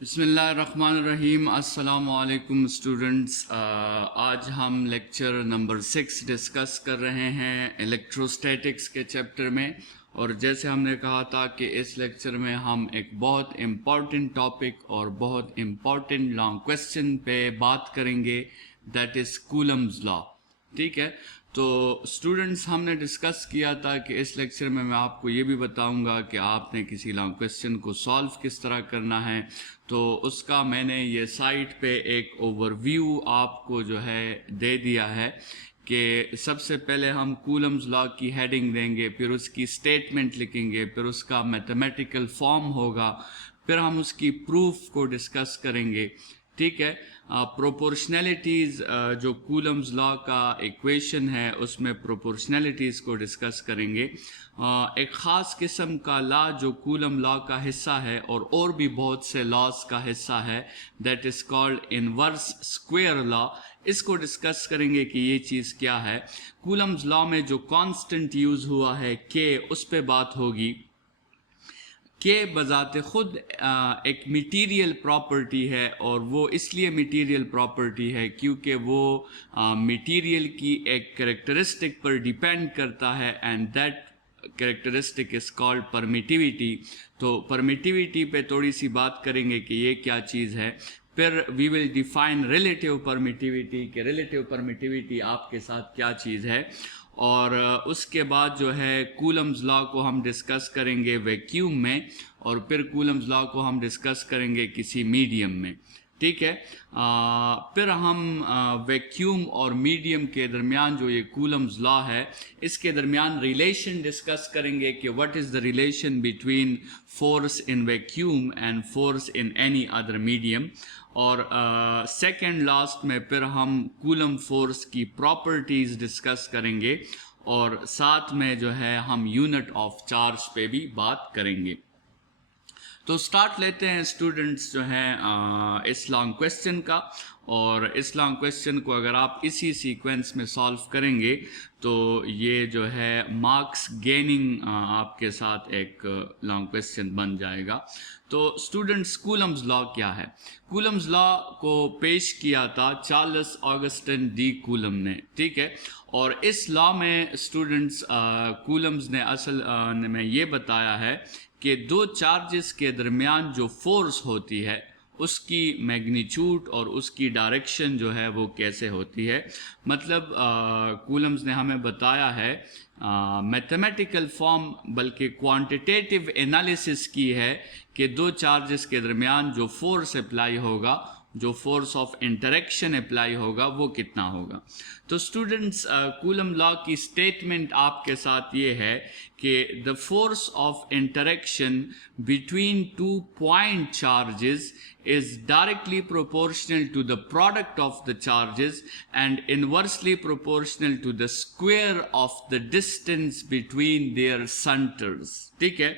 बिस्मिल्लाहिर्रहमानिर्रहीम। अस्सलाम वालेकुम स्टूडेंट्स। आज हम लेक्चर नंबर 6 डिस्कस कर रहे हैं इलेक्ट्रोस्टैटिक्स के चैप्टर में। और जैसे हमने कहा था कि इस लेक्चर में हम एक बहुत इम्पॉर्टेंट टॉपिक और बहुत इम्पॉर्टेंट लॉन्ग क्वेश्चन पे बात करेंगे, दैट इज़ कूलम्स लॉ। ठीक है, तो स्टूडेंट्स हमने डिस्कस किया था कि इस लेक्चर में मैं आपको ये भी बताऊंगा कि आपने किसी लॉन्ग क्वेश्चन को सॉल्व किस तरह करना है। तो उसका मैंने ये साइट पे एक ओवरव्यू आपको जो है दे दिया है कि सबसे पहले हम कूलम्स लॉ की हेडिंग देंगे, फिर उसकी स्टेटमेंट लिखेंगे, फिर उसका मैथमेटिकल फॉर्म होगा, फिर हम उसकी प्रूफ को डिस्कस करेंगे। ठीक है, प्रोपोर्शनैलिटीज़ जो कूलम्स लॉ का इक्वेशन है उसमें प्रोपोर्शनैलिटीज़ को डिस्कस करेंगे। एक ख़ास किस्म का लॉ जो कूलम लॉ का हिस्सा है और भी बहुत से लॉज का हिस्सा है, that is called inverse square law. इसको डिस्कस करेंगे कि ये चीज़ क्या है। कूलम्स लॉ में जो कांस्टेंट यूज़ हुआ है के, उस पर बात होगी। के बज़ाते ख़ुद एक मटीरियल प्रॉपर्टी है, और वो इसलिए मटीरियल प्रॉपर्टी है क्योंकि वो मटीरियल की एक कैरेक्टरिस्टिक पर डिपेंड करता है, and that characteristic is called permittivity. तो परमिटिविटी पे थोड़ी सी बात करेंगे कि ये क्या चीज़ है। फिर we will define relative permittivity, कि रिलेटिव परमिटिविटी आपके साथ क्या चीज़ है। और उसके बाद जो है कूलम्स लॉ को हम डिस्कस करेंगे वैक्यूम में, और फिर कूलम्स लॉ को हम डिस्कस करेंगे किसी मीडियम में। ठीक है, फिर हम वैक्यूम और मीडियम के दरमियान जो ये कूलम्स लॉ है, इसके दरमियान रिलेशन डिस्कस करेंगे कि what is the relation between force in vacuum and force in any other medium. और सेकंड लास्ट में फिर हम कूलम फोर्स की प्रॉपर्टीज़ डिस्कस करेंगे, और साथ में जो है हम यूनिट ऑफ चार्ज पे भी बात करेंगे। तो स्टार्ट लेते हैं स्टूडेंट्स जो हैं इस लॉन्ग क्वेश्चन का। और इस लॉन्ग क्वेश्चन को अगर आप इसी सीक्वेंस में सॉल्व करेंगे तो ये जो है मार्क्स गेनिंग आपके साथ एक लॉन्ग क्वेश्चन बन जाएगा। तो स्टूडेंट्स, कूलम्स लॉ क्या है? कूलम्स लॉ को पेश किया था चार्ल्स ऑगस्टिन डी कूलम ने। ठीक है, और इस लॉ में स्टूडेंट्स कूलम्स ने असल में ये बताया है कि दो चार्जेस के दरमियान जो फोर्स होती है उसकी मैग्नीट्यूड और उसकी डायरेक्शन जो है वो कैसे होती है। मतलब कूलम्स ने हमें बताया है मैथमेटिकल फॉर्म, बल्कि क्वांटिटेटिव एनालिसिस की है कि दो चार्जेस के दरमियान जो फोर्स अप्लाई होगा, जो फोर्स ऑफ इंटरेक्शन अप्लाई होगा, वो कितना होगा। तो स्टूडेंट्स, कूलम लॉ की स्टेटमेंट आपके साथ ये है कि the force of interaction between two point charges is directly proportional to the product of the charges and inversely proportional to the square of the distance between their centers। ठीक है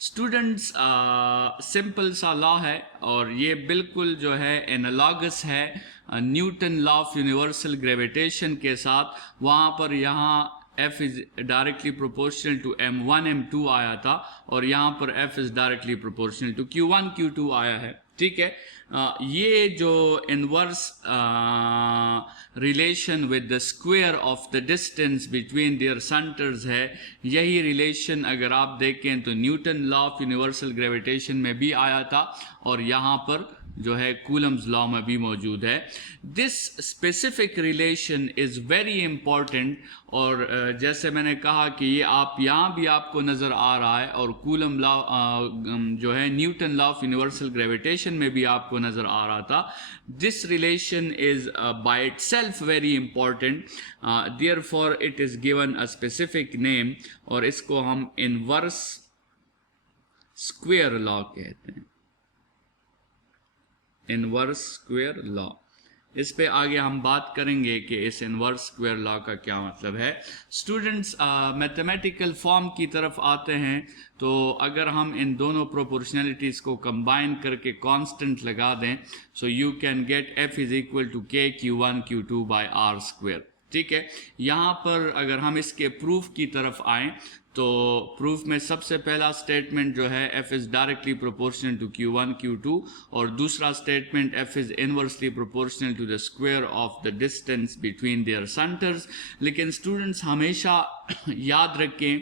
students, simple सा law है, और ये बिल्कुल जो है analogous है Newton law of universal gravitation के साथ। वहाँ पर यहाँ F is directly proportional to M1 M2 आया था, और यहाँ पर F is directly proportional to Q1 Q2 आया है। ठीक है, ये जो inverse relation with the square of the distance between their centres है, यही रिलेशन अगर आप देखें तो Newton law of universal gravitation में भी आया था, और यहाँ पर जो है कूलम्स लॉ में भी मौजूद है। This specific relation is very important, और जैसे मैंने कहा कि ये आप यहाँ भी आपको नज़र आ रहा है, और कूलम लॉ जो है Newton law of universal gravitation में भी आपको नज़र आ रहा था। This relation is by itself very important, therefore it is given a specific name, और इसको हम इनवर्स स्क्वायर लॉ कहते हैं, इनवर्स स्क्वायर लॉ। इस पे आगे हम बात करेंगे कि इस इनवर्स स्क्वायर लॉ का क्या मतलब है। स्टूडेंट्स, मैथमेटिकल फॉर्म की तरफ आते हैं, तो अगर हम इन दोनों प्रोपोर्शनैलिटीज़ को कंबाइन करके कांस्टेंट लगा दें, so you can get F is equal to K Q1 Q2 by R square. ठीक है। यहाँ पर अगर हम इसके प्रूफ की तरफ आएँ तो प्रूफ में सबसे पहला स्टेटमेंट जो है f is directly proportional to q1 q2, और दूसरा statement f is inversely proportional to the square of the distance between their centres. लेकिन स्टूडेंट्स हमेशा याद रखें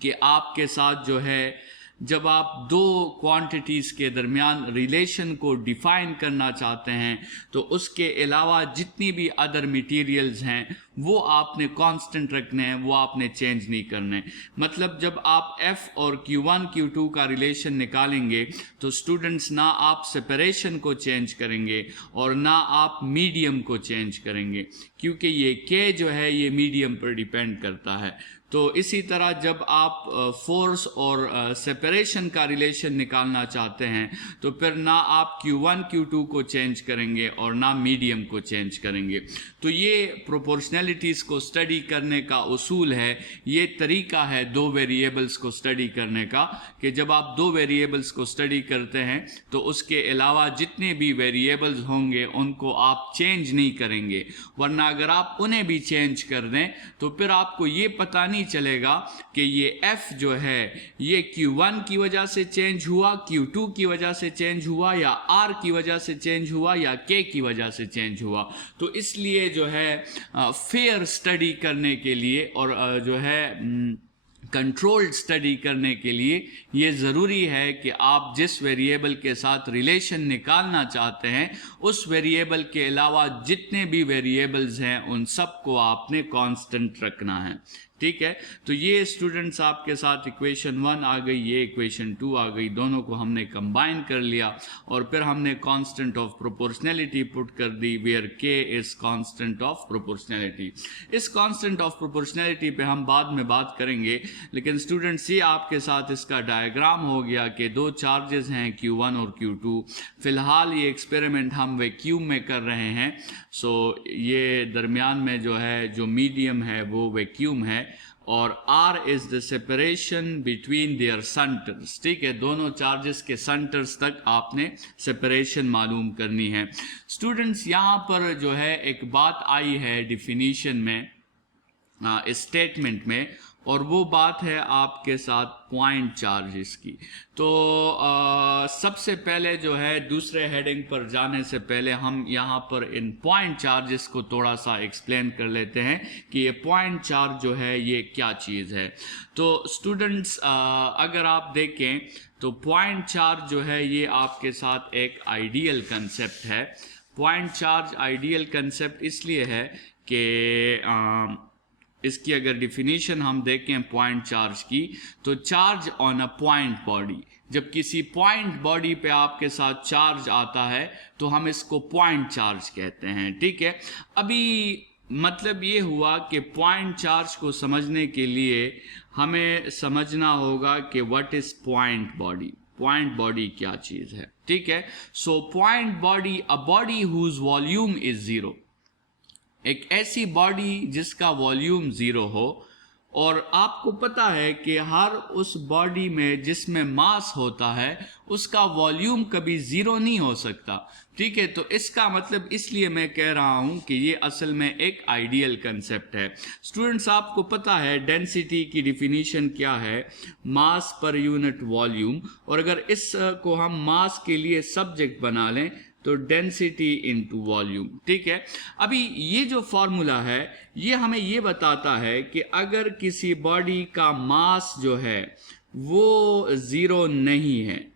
कि आपके साथ जो है जब आप दो क्वांटिटीज़ के दरमियान रिलेशन को डिफ़ाइन करना चाहते हैं तो उसके अलावा जितनी भी अदर मटेरियल्स हैं वो आपने कांस्टेंट रखने हैं, वो आपने चेंज नहीं करने। मतलब जब आप f और q1 q2 का रिलेशन निकालेंगे तो स्टूडेंट्स ना आप सेपरेशन को चेंज करेंगे और ना आप मीडियम को चेंज करेंगे, क्योंकि ये k जो है ये मीडियम पर डिपेंड करता है। तो इसी तरह जब आप फोर्स और सेपरेशन का रिलेशन निकालना चाहते हैं तो फिर ना आप q1 q2 को चेंज करेंगे और ना मीडियम को चेंज करेंगे। तो ये प्रोपोर्शनैलिटीज़ को स्टडी करने का उसूल है, ये तरीका है दो वेरिएबल्स को स्टडी करने का, कि जब आप दो वेरिएबल्स को स्टडी करते हैं तो उसके अलावा जितने भी वेरिएबल्स होंगे उनको आप चेंज नहीं करेंगे, वरना अगर आप उन्हें भी चेंज कर दें तो फिर आपको ये पता नहीं चलेगा कि ये f जो है ये q1 की वजह से चेंज हुआ, q2 की वजह से चेंज हुआ, या r की वजह से चेंज हुआ, या k की वजह से चेंज हुआ। तो इसलिए जो है फेयर स्टडी करने के लिए और जो है कंट्रोल्ड स्टडी करने के लिए ये ज़रूरी है कि आप जिस वेरिएबल के साथ रिलेशन निकालना चाहते हैं उस वेरिएबल के अलावा जितने भी वेरिएबल्स हैं उन सब को आपने कांस्टेंट रखना है, ठीक है। तो ये स्टूडेंट्स आपके साथ इक्वेशन 1 आ गई, ये इक्वेशन 2 आ गई, दोनों को हमने कंबाइन कर लिया और फिर हमने कांस्टेंट ऑफ प्रोपोर्शनैलिटी पुट कर दी, where k is constant of proportionality. इस कांस्टेंट ऑफ प्रोपोर्शनैलिटी पे हम बाद में बात करेंगे, लेकिन स्टूडेंट्स ये आपके साथ इसका डायग्राम हो गया कि दो चार्जेस हैं q1 और q2। फिलहाल ये एक्सपेरिमेंट हम वैक्यूम में कर रहे हैं, सो ये दरमियान में जो है जो मीडियम है वो वैक्यूम है और R is the separation between their centres, ठीक है। दोनों चार्जेस के सेंटर्स तक आपने सेपरेशन मालूम करनी है। स्टूडेंट्स यहाँ पर जो है एक बात आई है डिफिनीशन में, स्टेटमेंट में, और वो बात है आपके साथ पॉइंट चार्जेस की। तो सबसे पहले जो है दूसरे हेडिंग पर जाने से पहले हम यहाँ पर इन पॉइंट चार्जेस को थोड़ा सा एक्सप्लेन कर लेते हैं कि ये पॉइंट चार्ज जो है ये क्या चीज़ है। तो स्टूडेंट्स अगर आप देखें तो पॉइंट चार्ज जो है ये आपके साथ एक आइडियल कंसेप्ट है। पॉइंट चार्ज आइडियल कंसेप्ट इसलिए है कि इसकी अगर डिफिनीशन हम देखें पॉइंट चार्ज की तो charge on a point body, जब किसी पॉइंट बॉडी पे आपके साथ चार्ज आता है तो हम इसको पॉइंट चार्ज कहते हैं, ठीक है। अभी मतलब ये हुआ कि पॉइंट चार्ज को समझने के लिए हमें समझना होगा कि what is point body, point body क्या चीज़ है, ठीक है। So point body, a body whose volume is zero, एक ऐसी बॉडी जिसका वॉल्यूम ज़ीरो हो, और आपको पता है कि हर उस बॉडी में जिसमें मास होता है उसका वॉल्यूम कभी ज़ीरो नहीं हो सकता, ठीक है। तो इसका मतलब इसलिए मैं कह रहा हूँ कि ये असल में एक आइडियल कंसेप्ट है। स्टूडेंट्स आपको पता है डेंसिटी की डिफिनीशन क्या है, मास पर यूनिट वॉल्यूम, और अगर इस को हम मास के लिए सब्जेक्ट बना लें तो डेंसिटी इनटू वॉल्यूम, ठीक है। अभी ये जो फॉर्मूला है ये हमें ये बताता है कि अगर किसी बॉडी का मास जो है वो ज़ीरो नहीं है,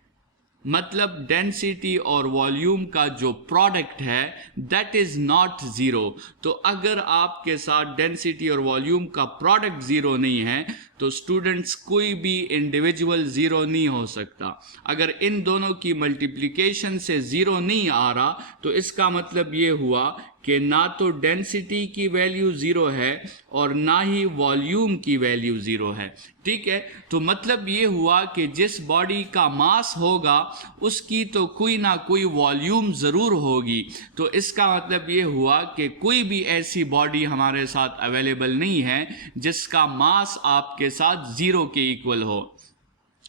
मतलब डेंसिटी और वॉल्यूम का जो प्रोडक्ट है दैट इज़ नॉट ज़ीरो, तो अगर आपके साथ डेंसिटी और वॉल्यूम का प्रोडक्ट ज़ीरो नहीं है तो स्टूडेंट्स कोई भी इंडिविजुअल ज़ीरो नहीं हो सकता। अगर इन दोनों की मल्टीप्लिकेशन से ज़ीरो नहीं आ रहा तो इसका मतलब ये हुआ कि ना तो डेंसिटी की वैल्यू ज़ीरो है और ना ही वॉल्यूम की वैल्यू ज़ीरो है, ठीक है। तो मतलब ये हुआ कि जिस बॉडी का मास होगा उसकी तो कोई ना कोई वॉल्यूम ज़रूर होगी, तो इसका मतलब ये हुआ कि कोई भी ऐसी बॉडी हमारे साथ अवेलेबल नहीं है जिसका मास आपके साथ ज़ीरो के इक्वल हो।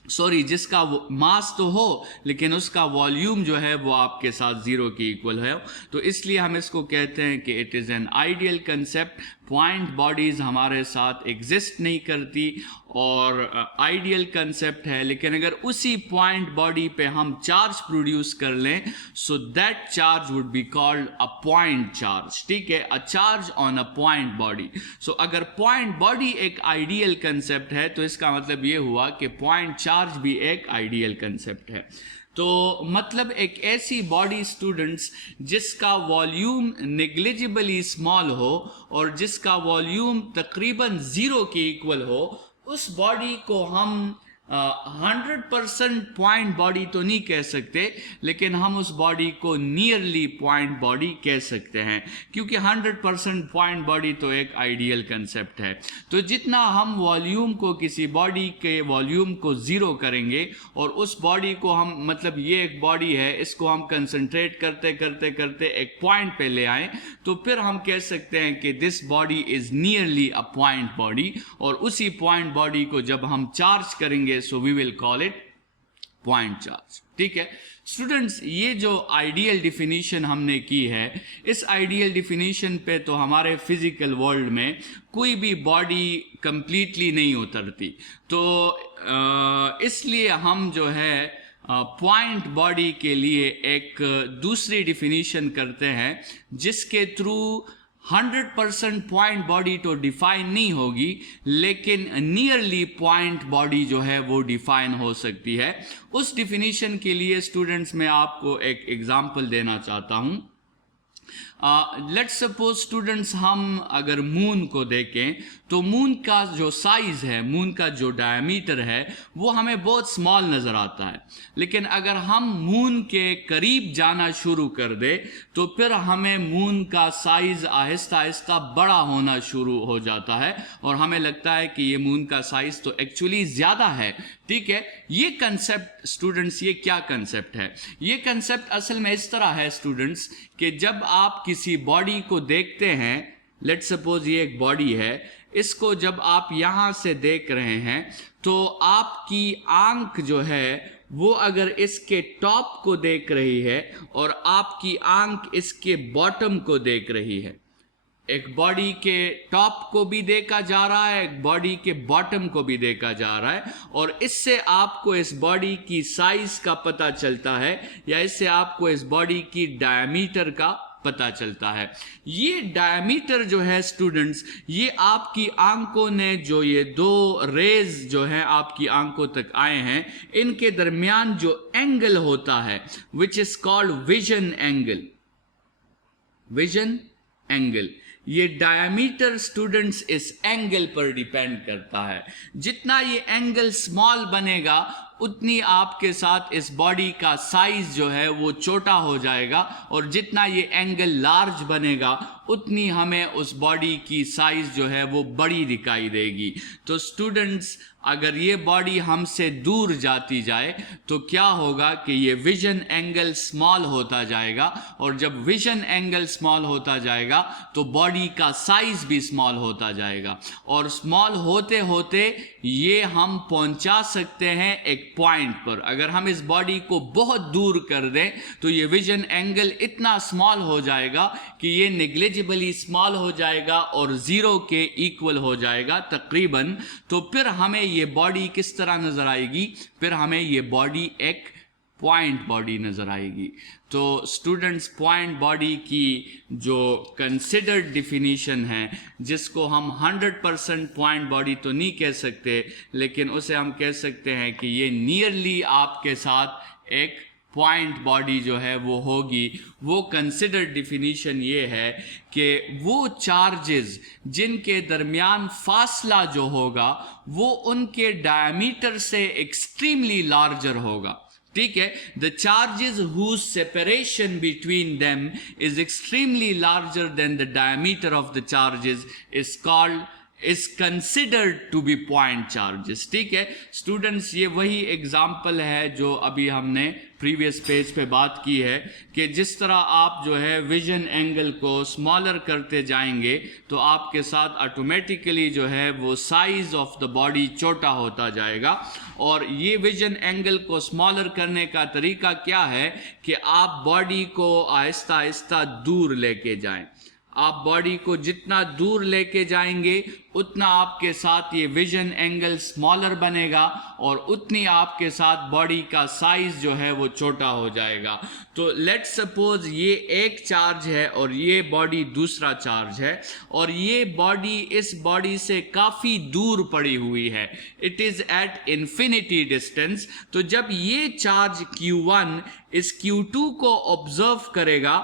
सॉरी जिसका मास तो हो लेकिन उसका वॉल्यूम जो है वो आपके साथ ज़ीरो के इक्वल है, तो इसलिए हम इसको कहते हैं कि it is an ideal concept. Point bodies हमारे साथ एग्जिस्ट नहीं करती और आइडियल कंसेप्ट है, लेकिन अगर उसी पॉइंट बॉडी पे हम चार्ज प्रोड्यूस कर लें so that charge would be called a point charge. ठीक है, a charge on a point body. So अगर पॉइंट बॉडी एक आइडियल कंसेप्ट है तो इसका मतलब ये हुआ कि पॉइंट चार्ज भी एक आइडियल कंसेप्ट है। तो मतलब एक ऐसी बॉडी स्टूडेंट्स जिसका वॉल्यूम नेग्लिजिबली स्मॉल हो और जिसका वॉल्यूम तकरीबन ज़ीरो के इक्वल हो, उस बॉडी को हम 100% पॉइंट बॉडी तो नहीं कह सकते, लेकिन हम उस बॉडी को नियरली पॉइंट बॉडी कह सकते हैं, क्योंकि 100% पॉइंट बॉडी तो एक आइडियल कंसेप्ट है। तो जितना हम वॉल्यूम को, किसी बॉडी के वॉल्यूम को ज़ीरो करेंगे और उस बॉडी को हम, मतलब ये एक बॉडी है, इसको हम कंसंट्रेट करते करते करते एक पॉइंट पे ले आए, तो फिर हम कह सकते हैं कि this body is nearly a point body. और उसी पॉइंट बॉडी को जब हम चार्ज करेंगे so we will call it point charge। ठीक है स्टूडेंट्स, ये जो आइडियल डिफिनीशन हमने की है, इस आइडियल डिफिनीशन पे तो हमारे फिजिकल वर्ल्ड में कोई भी बॉडी कंप्लीटली नहीं उतरती, तो इसलिए हम जो है पॉइंट बॉडी के लिए एक दूसरी डिफिनीशन करते हैं जिसके थ्रू 100% पॉइंट बॉडी तो डिफाइन नहीं होगी, लेकिन नियरली पॉइंट बॉडी जो है वो डिफाइन हो सकती है। उस डिफिनीशन के लिए स्टूडेंट्स मैं आपको एक एग्जांपल देना चाहता हूँ। लेट्स सपोज स्टूडेंट्स, हम अगर मून को देखें तो मून का जो साइज है, मून का जो डायमीटर है, वो हमें बहुत स्मॉल नज़र आता है, लेकिन अगर हम मून के करीब जाना शुरू कर दे तो फिर हमें मून का साइज आहिस्ता आहिस्ता बड़ा होना शुरू हो जाता है और हमें लगता है कि ये मून का साइज तो एक्चुअली ज़्यादा है। ठीक है, ये कंसेप्ट स्टूडेंट्स, ये क्या कंसेप्ट है? ये कंसेप्ट असल में इस तरह है स्टूडेंट्स कि जब आप किसी बॉडी को देखते हैं, लेट्स सपोज ये एक बॉडी है, इसको जब आप यहाँ से देख रहे हैं तो आपकी आंख जो है वो अगर इसके टॉप को देख रही है और आपकी आंख इसके बॉटम को देख रही है, एक बॉडी के टॉप को भी देखा जा रहा है, एक बॉडी के बॉटम को भी देखा जा रहा है, और इससे आपको इस बॉडी की साइज का पता चलता है या इससे आपको इस बॉडी की डायमीटर का पता चलता है। ये डायमीटर जो है स्टूडेंट्स, ये आपकी आंखों ने जो ये दो रेज जो है आपकी आंखों तक आए हैं, इनके दरमियान जो एंगल होता है which is called vision angle, vision angle, ये डायमीटर स्टूडेंट्स इस एंगल पर डिपेंड करता है। जितना ये एंगल स्मॉल बनेगा उतनी आपके साथ इस बॉडी का साइज जो है वो छोटा हो जाएगा, और जितना ये एंगल लार्ज बनेगा उतनी हमें उस बॉडी की साइज जो है वो बड़ी दिखाई देगी। तो स्टूडेंट्स, अगर ये बॉडी हमसे दूर जाती जाए तो क्या होगा कि ये विजन एंगल स्मॉल होता जाएगा, और जब विजन एंगल स्मॉल होता जाएगा तो बॉडी का साइज भी स्मॉल होता जाएगा, और स्मॉल होते होते ये हम पहुंचा सकते हैं एक पॉइंट पर। अगर हम इस बॉडी को बहुत दूर कर दें तो ये विजन एंगल इतना स्मॉल हो जाएगा कि ये नेग्लिजिबली स्मॉल हो जाएगा और ज़ीरो के इक्वल हो जाएगा तकरीबन। तो फिर हमें ये बॉडी किस तरह नज़र आएगी? फिर हमें ये बॉडी एक पॉइंट बॉडी नज़र आएगी। तो स्टूडेंट्स, पॉइंट बॉडी की जो कंसिडर्ड डिफिनीशन है, जिसको हम 100% पॉइंट बॉडी तो नहीं कह सकते, लेकिन उसे हम कह सकते हैं कि ये नियरली आपके साथ एक पॉइंट बॉडी जो है वो होगी। वो कंसिडर्ड डिफिनीशन ये है कि वो चार्जेस जिनके दरमियान फासला जो होगा वो उनके डायमीटर से एक्सट्रीमली लार्जर होगा। ठीक है, the charges whose separation between them is extremely larger than the diameter of the charges is called is considered to be point charges. ठीक है स्टूडेंट्स, ये वही एग्जाम्पल है जो अभी हमने प्रीवियस पेज पे बात की है कि जिस तरह आप जो है विजन एंगल को स्मॉलर करते जाएंगे तो आपके साथ ऑटोमेटिकली जो है वो साइज ऑफ द बॉडी छोटा होता जाएगा। और ये विजन एंगल को स्मॉलर करने का तरीका क्या है कि आप बॉडी को आहिस्ता आहिस्ता दूर लेके जाएं। आप बॉडी को जितना दूर लेके जाएंगे उतना आपके साथ ये विजन एंगल स्मॉलर बनेगा और उतनी आपके साथ बॉडी का साइज जो है वो छोटा हो जाएगा। तो लेट्स सपोज ये एक चार्ज है और ये बॉडी दूसरा चार्ज है और ये बॉडी इस बॉडी से काफ़ी दूर पड़ी हुई है, it is at infinity distance. तो जब ये चार्ज Q1 इस Q2 को ऑब्जर्व करेगा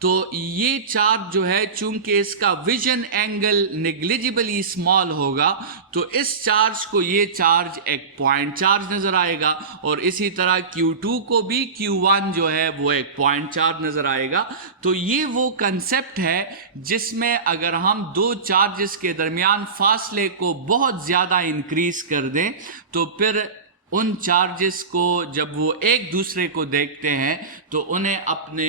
तो ये चार्ज जो है चूंकि इसका विजन एंगल नेग्लिजिबली स्मॉल होगा तो इस चार्ज को ये चार्ज एक पॉइंट चार्ज नजर आएगा और इसी तरह Q2 को भी Q1 जो है वो एक पॉइंट चार्ज नजर आएगा। तो ये वो कंसेप्ट है जिसमें अगर हम दो चार्जेस के दरमियान फासले को बहुत ज़्यादा इंक्रीज कर दें तो फिर उन चार्जेस को जब वो एक दूसरे को देखते हैं तो उन्हें अपने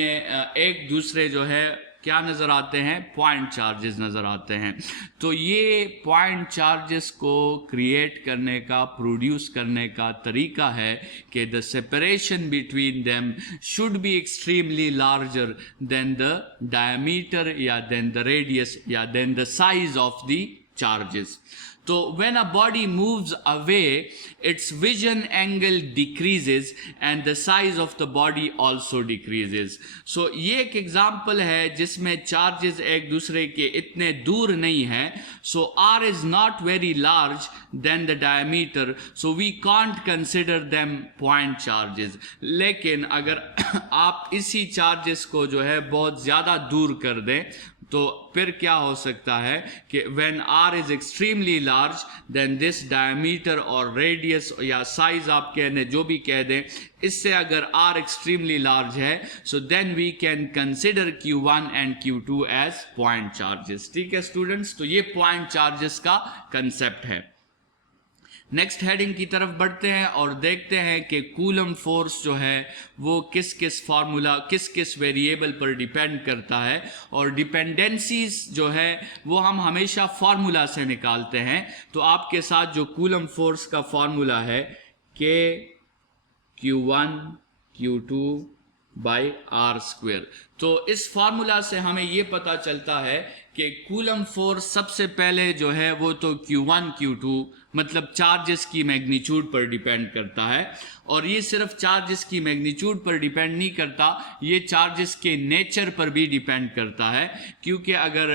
एक दूसरे जो है क्या नज़र आते हैं, पॉइंट चार्जेस नज़र आते हैं। तो ये पॉइंट चार्जेस को क्रिएट करने का, प्रोड्यूस करने का तरीका है कि the separation between them should be extremely larger than the diameter या देन द रेडियस या than the size of the charges. तो when a body moves away, its vision angle decreases and the size of the body also decreases. So ये एक example है जिसमें charges एक दूसरे के इतने दूर नहीं हैं. So R is not very large than the diameter, so we can't consider them point charges. लेकिन अगर आप इसी चार्जेस को जो है बहुत ज़्यादा दूर कर दें तो फिर क्या हो सकता है कि when R is extremely large then this diameter और radius या size आप कहने जो भी कह दें, इससे अगर R extremely large है so then we can consider Q1 and Q2 as point charges. ठीक है स्टूडेंट्स, तो ये point charges का कंसेप्ट है. नेक्स्ट हेडिंग की तरफ बढ़ते हैं और देखते हैं कि कूलम फोर्स जो है वो किस किस फार्मूला, किस किस वेरिएबल पर डिपेंड करता है. और डिपेंडेंसीज जो है वो हम हमेशा फार्मूला से निकालते हैं. तो आपके साथ जो कूलम फोर्स का फार्मूला है K Q1 Q2 by R square. तो इस फार्मूला से हमें ये पता चलता है कि कूलम फोर्स सबसे पहले जो है वो तो Q1 Q2 मतलब चार्जेस की मैग्नीट्यूड पर डिपेंड करता है. और ये सिर्फ चार्जेस की मैग्नीट्यूड पर डिपेंड नहीं करता, ये चार्जेस के नेचर पर भी डिपेंड करता है. क्योंकि अगर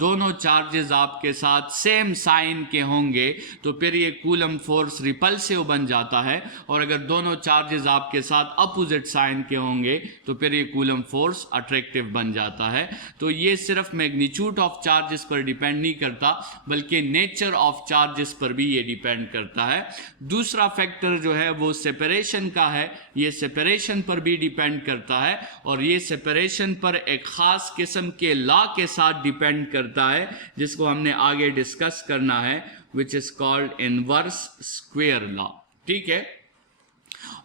दोनों चार्जेस आपके साथ सेम साइन के होंगे तो फिर ये कूलम फोर्स रिपल्सिव बन जाता है. और अगर दोनों चार्जेस आपके साथ अपोजिट साइन के होंगे तो फिर ये कूलम फोर्स अट्रैक्टिव बन जाता है. तो ये सिर्फ मैग्नीट्यूड ऑफ चार्जेस पर डिपेंड नहीं करता बल्कि नेचर ऑफ चार्जेस पर भी ये डिपेंड करता है. दूसरा फैक्टर जो है वो सेपरेशन का है, ये सेपरेशन पर भी डिपेंड करता है. और ये सेपरेशन पर एक खास किस्म के लॉ के साथ डिपेंड करता है जिसको हमने आगे डिस्कस करना है, which is called inverse square law. ठीक है.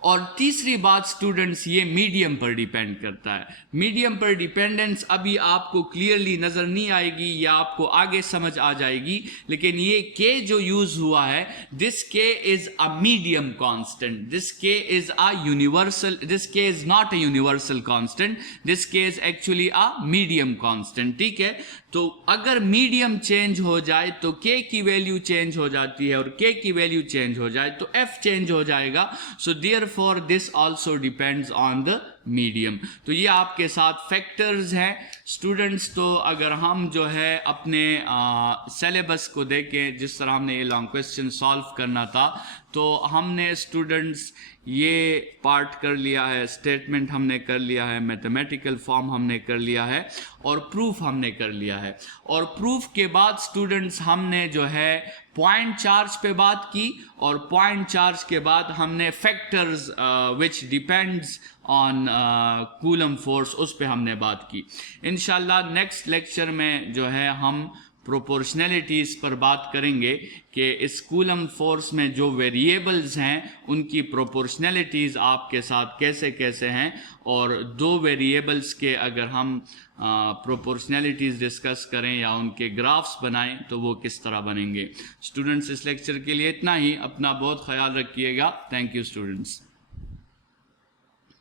और तीसरी बात स्टूडेंट्स, ये मीडियम पर डिपेंड करता है. मीडियम पर डिपेंडेंस अभी आपको क्लियरली नज़र नहीं आएगी या आपको आगे समझ आ जाएगी, लेकिन ये के जो यूज़ हुआ है, this k is a medium constant, this k is a universal, this k is not a universal constant, this k is actually a medium constant. ठीक है. तो अगर मीडियम चेंज हो जाए तो के की वैल्यू चेंज हो जाती है और के की वैल्यू चेंज हो जाए तो एफ चेंज हो जाएगा. So therefore this also depends on the medium. तो ये आपके साथ फैक्टर्स हैं स्टूडेंट्स. तो अगर हम जो है अपने सिलेबस को देखें, जिस तरह हमने ये लॉन्ग क्वेश्चन सॉल्व करना था, तो हमने स्टूडेंट्स ये पार्ट कर लिया है, स्टेटमेंट हमने कर लिया है, मैथमेटिकल फॉर्म हमने कर लिया है और प्रूफ हमने कर लिया है. और प्रूफ के बाद स्टूडेंट्स हमने जो है पॉइंट चार्ज पे बात की और पॉइंट चार्ज के बाद हमने factors which depends on coulomb force, उस पे हमने बात की. इंशाल्लाह नेक्स्ट लेक्चर में जो है हम پروپورشنلٹیز پر بات کریں گے کہ اس کولم فورس میں جو ویریبلز ہیں ان کی پروپورشنلٹیز آپ کے ساتھ کیسے کیسے ہیں، اور دو ویریبلز کے اگر ہم پروپورشنلٹیز ڈسکس کریں یا ان کے گرافس بنائیں تو وہ کس طرح بنیں گے۔ اسٹوڈنٹس اس لیکچر کے لیے اتنا ہی، اپنا بہت خیال رکھیے گا۔ Thank you students.